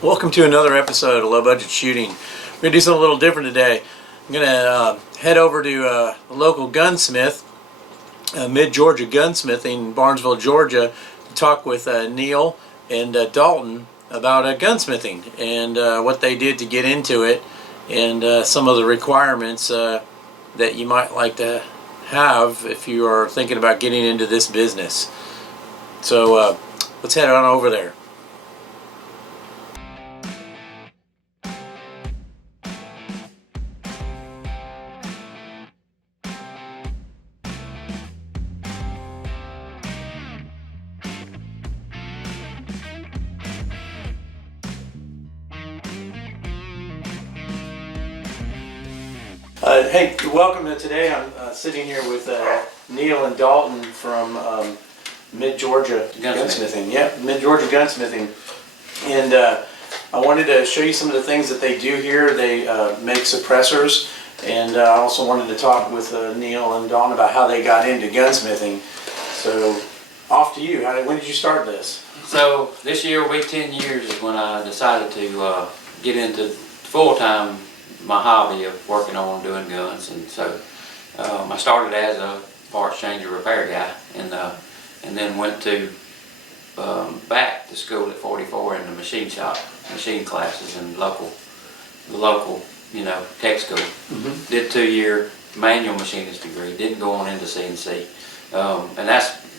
Welcome to another episode of Low Budget Shooting. We're going to do something a little different today. I'm going to head over to a local gunsmith, Mid Ga Gunsmithing Barnesville, Georgia, to talk with Neil and Dalton about gunsmithing and what they did to get into it, and some of the requirements that you might like to have if you are thinking about getting into this business. So let's head on over there. Hey, welcome to today. I'm sitting here with Neil and Dalton from Mid Ga Gunsmithing. Yeah, Mid Ga Gunsmithing. And I wanted to show you some of the things that they do here. They make suppressors, and I also wanted to talk with Neil and Dalton about how they got into gunsmithing. So, off to you. When did you start this? So this year will be 10 years is when I decided to get into full-time my hobby of working on doing guns. And so I started as a parts changer repair guy, and then went to back to school at 44 in the machine shop, machine classes in the local tech school. Mm-hmm. Did 2-year manual machinist degree, didn't go on into CNC, and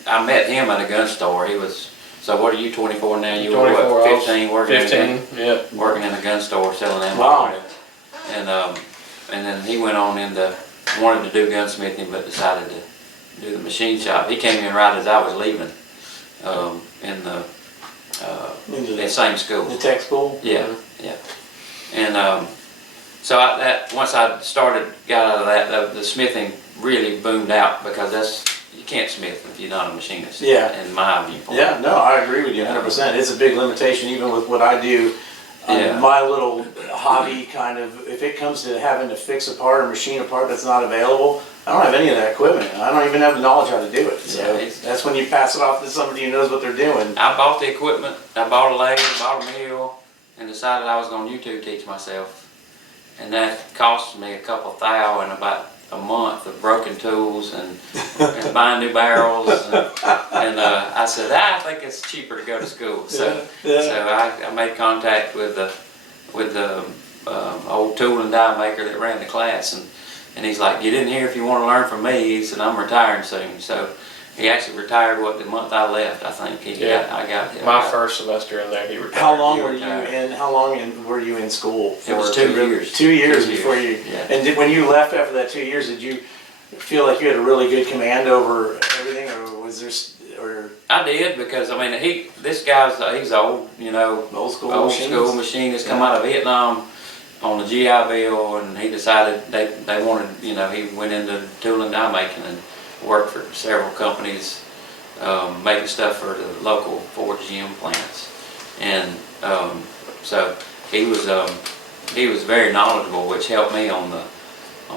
I met him at a gun store. He was, so what are you, 24 now? You were what, 15 working 15, yeah. Working in a gun store selling ammo. Wow. And then he went on into, wanted to do gunsmithing, but decided to do the machine shop. He came in right as I was leaving in the same school. The tech school? Yeah, yeah. And so once I got out of that, the smithing really boomed out, because you can't smith if you're not a machinist. Yeah. In my viewpoint. Yeah, no, I agree with you 100%. It's a big limitation even with what I do. My little hobby kind of, if it comes to having to fix a part or machine a part that's not available, I don't have any of that equipment. I don't even have the knowledge how to do it. So that's when you pass it off to somebody who knows what they're doing. I bought the equipment, I bought a lathe, bought a mill, and decided I was going to YouTube teach myself. And that cost me a couple $1,000 and about a month of broken tools and buying new barrels. And I said, I think it's cheaper to go to school. So I made contact with the old tool and die maker that ran the class, and he's like, get in here if you want to learn from me. He said, I'm retiring soon. So he actually retired the month I left, I think. I got him. My first semester in there, he retired. How long were you in? How long were you in school? It was 2 years. 2 years before you. Yeah. And when you left after that 2 years, did you feel like you had a really good command over everything, or was there? Or I did, because I mean this guy's he's old, old school machinist, come out of Vietnam on the GI Bill, and he decided they wanted, he went into tool and die making and worked for several companies, making stuff for the local Ford GM plants. And so he was very knowledgeable, which helped me on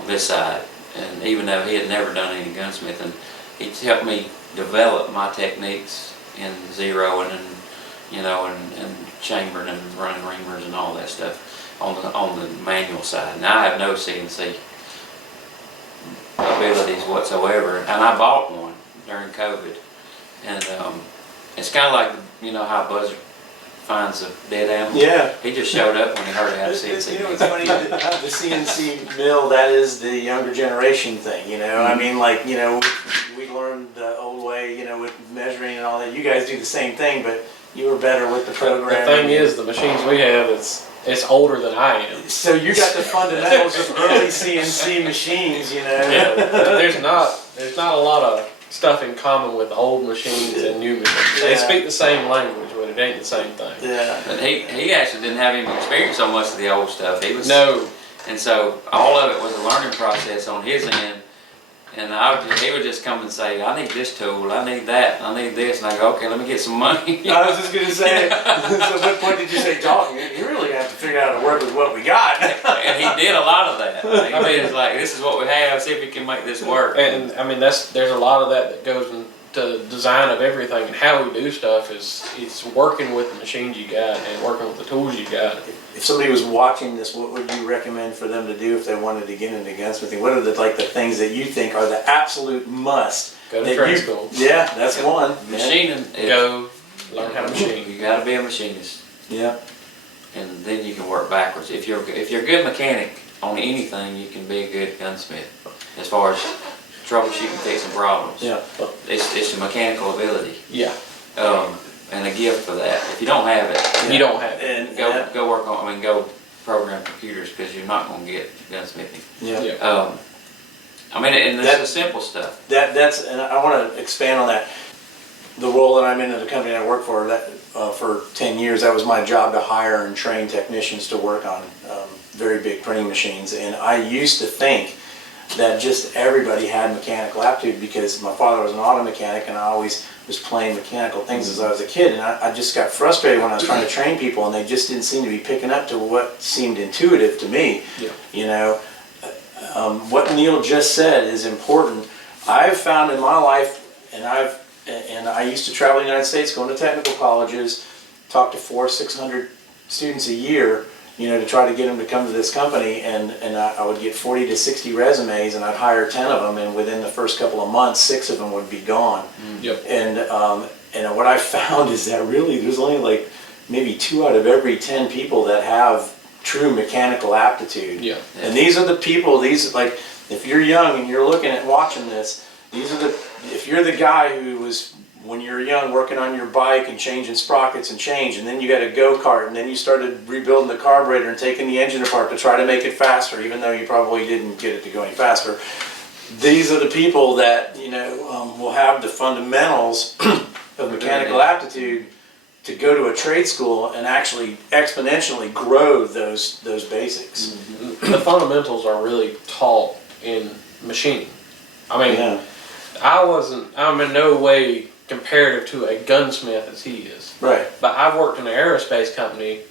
this side. And even though he had never done any gunsmithing, he helped me develop my techniques in zeroing and chambering and running reamers and all that stuff on the manual side. Now I have no CNC abilities whatsoever, and I bought one during COVID, and it's kind of like how a buzzard finds a dead animal. Yeah. He just showed up when he heard I had a CNC. It's funny, the CNC mill, that is the younger generation thing, Mm-hmm. I mean, like, we learned the old way, with measuring and all that. You guys do the same thing, but you were better with the program. The thing is, the machines we have, it's older than I am. So you got the fundamentals of early CNC machines, Yeah, there's not a lot of stuff in common with old machines and new machines. They speak the same language, but it ain't the same thing. Yeah. But he actually didn't have any experience on much of the old stuff. No. And so all of it was a learning process on his end. And he would just come and say, I need this tool, I need that, I need this, and I go, okay, let me get some money. I was just going to say, so at what point did you say, Dalton, you really have to figure out how to work with what we got? And he did a lot of that. I mean, it's like, this is what we have, see if we can make this work. And I mean, there's a lot of that goes the design of everything and how we do stuff is it's working with the machines you got and working with the tools you got. If somebody was watching this, what would you recommend for them to do if they wanted to get into gunsmithing? What are the things that you think are the absolute must? Go to trade school. Yeah, that's one. Machining. Go learn how to machine. You got to be a machinist. Yeah. And then you can work backwards. If you're a good mechanic on anything, you can be a good gunsmith. As far as troubleshooting, fixing problems. Yeah. It's a mechanical ability. Yeah. And a gift for that. If you don't have it, You don't have it. And go work on. Go program computers because you're not going to get gunsmithing. yeah. And that's the simple stuff. That's and I want to expand on that. The role that I'm in at the company I work for, that for 10 years, that was my job to hire and train technicians to work on very big printing machines. And I used to think that just everybody had mechanical aptitude because my father was an auto mechanic and I always was playing mechanical things as I was a kid. And I just got frustrated when I was trying to train people and they just didn't seem to be picking up to what seemed intuitive to me. Yeah. You know, what Neil just said is important. I've found in my life, and I used to travel the United States, going to technical colleges, talk to 400-600 students a year, you know, to try to get them to come to this company, and I would get 40 to 60 resumes, and I'd hire 10 of them, and within the first couple of months, 6 of them would be gone. Yep. And what I found is that really there's only like maybe 2 out of every 10 people that have true mechanical aptitude. Yeah. And these are the people, like, if you're young and you're looking at watching this, if you're the guy who was, when you were young, working on your bike and changing sprockets and then you got a go-kart, and then you started rebuilding the carburetor and taking the engine apart to try to make it faster, even though you probably didn't get it to go any faster. These are the people that, you know, will have the fundamentals of mechanical aptitude to go to a trade school and actually exponentially grow those basics. The fundamentals are really taught in machining. I mean, Yeah. I'm in no way comparative to a gunsmith as he is. Right. But I've worked in an aerospace company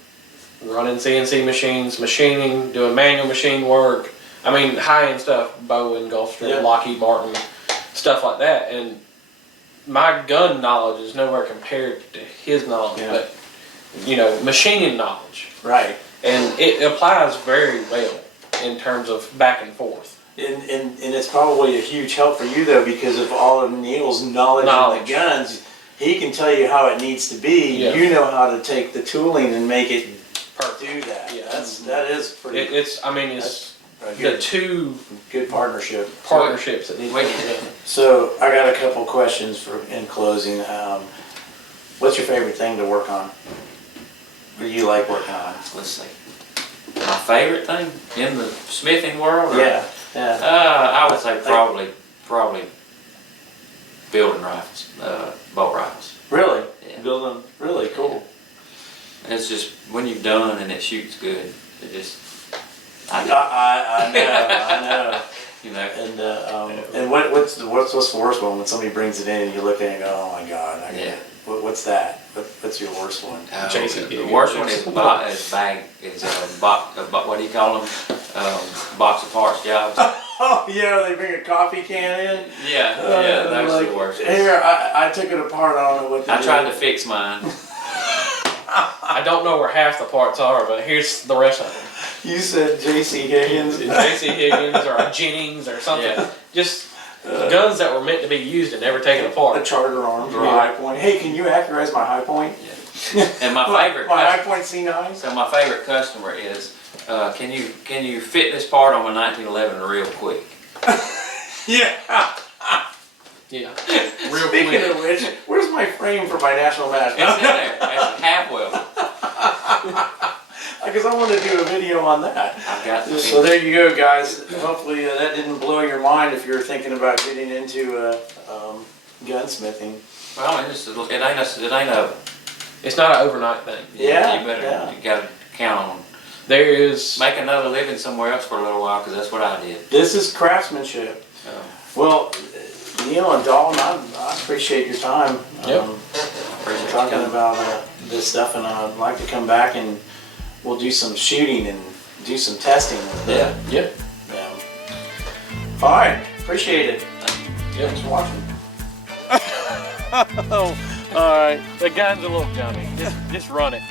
running CNC machines, machining, doing manual machine work. I mean, high-end stuff, Boeing, Gulfstream, Yeah. Lockheed Martin, stuff like that. And my gun knowledge is nowhere compared to his knowledge, Yeah. but, you know, machining knowledge. Right. And it applies very well in terms of back and forth. And it's probably a huge help for you though, because of all of Neil's knowledge on the guns. He can tell you how it needs to be. Yeah. You know how to take the tooling and make it do that. Yeah. That is pretty. It's a the two good partnership. partnerships that need to be done. So I got a couple questions in closing. What's your favorite thing to work on? What do you like working on? Let's see. My favorite thing in the smithing world? Yeah. I would say probably building rifles, bolt rifles. Really? Yeah. Building. Really cool. It's just when you've done and it shoots good, it just. I know. You know. And what's the worst one when somebody brings it in and you look at it and go, oh my God. What's that? What's your worst one? The worst one is what do you call them? Box of parts jobs. Oh yeah, they bring a coffee can in. Yeah, those are the worst. Here, I took it apart. I don't know what. I tried to fix mine. I don't know where half the parts are, but here's the rest of them. You said J.C. Higgins. J.C. Higgins or a Jennings or something. Yeah. Just guns that were meant to be used and never taken A apart. Charter Arms or a High Point. Hey, can you accurize my High Point? Yeah. And my favorite. my High Point C9. So my favorite customer is, can you fit this part on my 1911 real quick? Yeah. Yeah. Real Speaking of which, where's my frame for my national match? It's in there. It's half welded. Because I want to do a video on that. I've got the So there you go, guys. Hopefully that didn't blow your mind if you're thinking about getting into gunsmithing. Well, it ain't a. It's not an overnight thing. Yeah, You gotta count on There is. make another living somewhere else for a little while, because that's what I did. This is craftsmanship. Well, Neil and Dalton, I appreciate your time. Yep. Appreciate you Talking coming. about this stuff, and I'd like to come back and we'll do some shooting and do some testing. Yeah. Yep. Yeah. All right. Appreciate it. Yep. Thanks for watching. All right, the gun's a little gummy. Just run it.